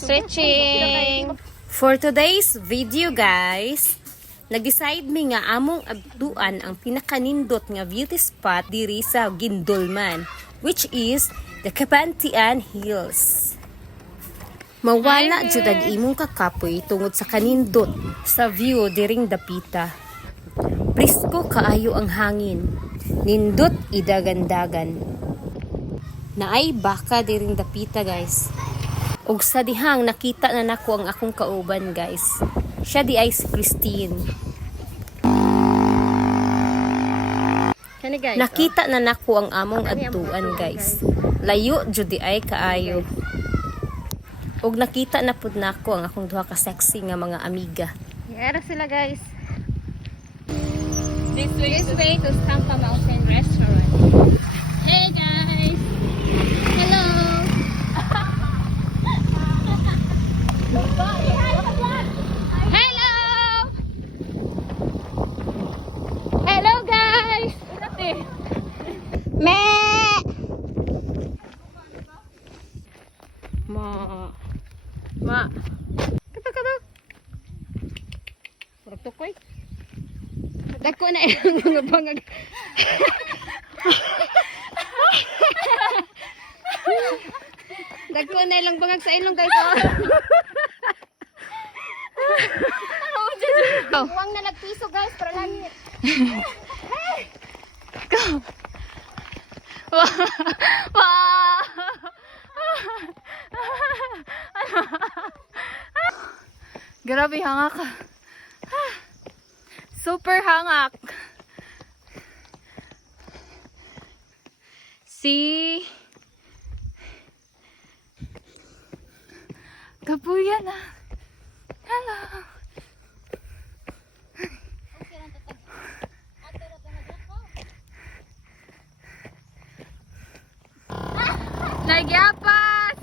Stretching. For today's video guys, nag-decide mi nga among abduan ang pinakanindot nga beauty spot diri sa Gindolman, which is the Kapantian Hills. Mawala jud ang imong kakapoy tungod sa kanindot sa view diring dapita. Presko kaayo ang hangin. Nindot idagandagan. Naay baka diring dapita guys. Ug sa dihang nakita na nako ang akong kauban guys. Siya di ay si Christine. Guys, nakita na nako ang among adtuan guys. Layo jud di ay kaayo. Ug nakita na pud nako ang akong duha ka sexy nga mga amiga. Yara sila guys. This way to Stampa Mountain Restaurant. Hey guys! Hello! Hello! Hello guys! Me! Ma! Kato! Purok tukoy. Dako na ilang mga bangag. Dako na ilang bangag sa ilong guys. Huwag na nagpiso guys para langit. Grabe hanga ka. Super hangak. See? Kapuyan na. Hello. Nagyapas!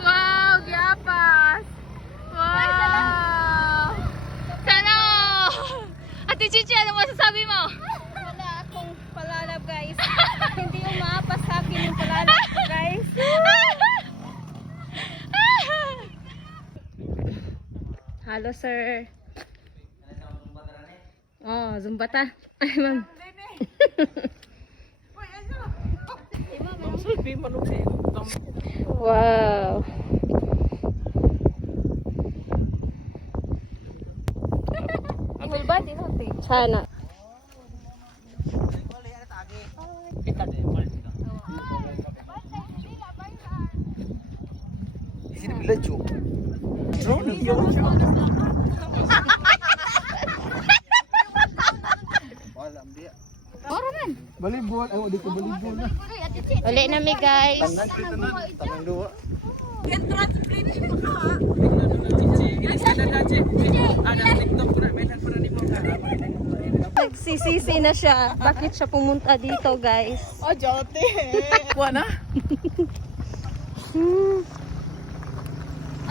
Wow, gyapas! Wow! Sana! Ate Chichi, ano masasabi mo? Wala akong palalab guys. Hindi yung maapas sa akin yung palalab guys. Hello sir. Oh, Zumbata. Ay ma'am. Wow. Sana. Balibol, ay di ko balibol na. Uli na mi guys. Tanang duwa. Nagsisisi na siya. Bakit siya pumunta dito guys? Oh, jote. Kuha na?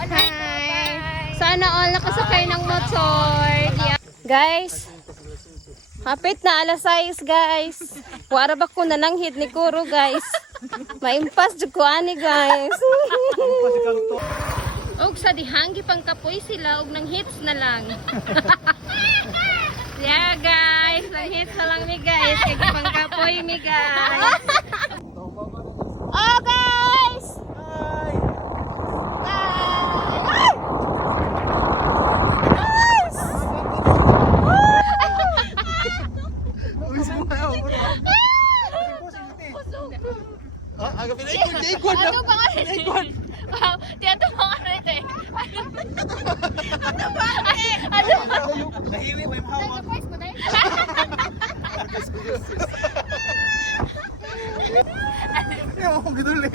Hi. Sana all nakasakay ng motor. Guys, hapit na alas 6 guys. Wara ba ko nananghid ni Kuro guys? Maimpas jud ko ani guys. Og sa dihanggi pang kapoy sila og nang hits na lang. Yeah guys, nang hits na lang mi guys. Kaya pang kapoy mi guys. Oh guys! Agak pinay-ikon. Ano ba nga rin? Wow, tiyato mo nga rin eh. Ano ba? Ano ba? Nahili, may mahawak. Ayaw ko gidulit.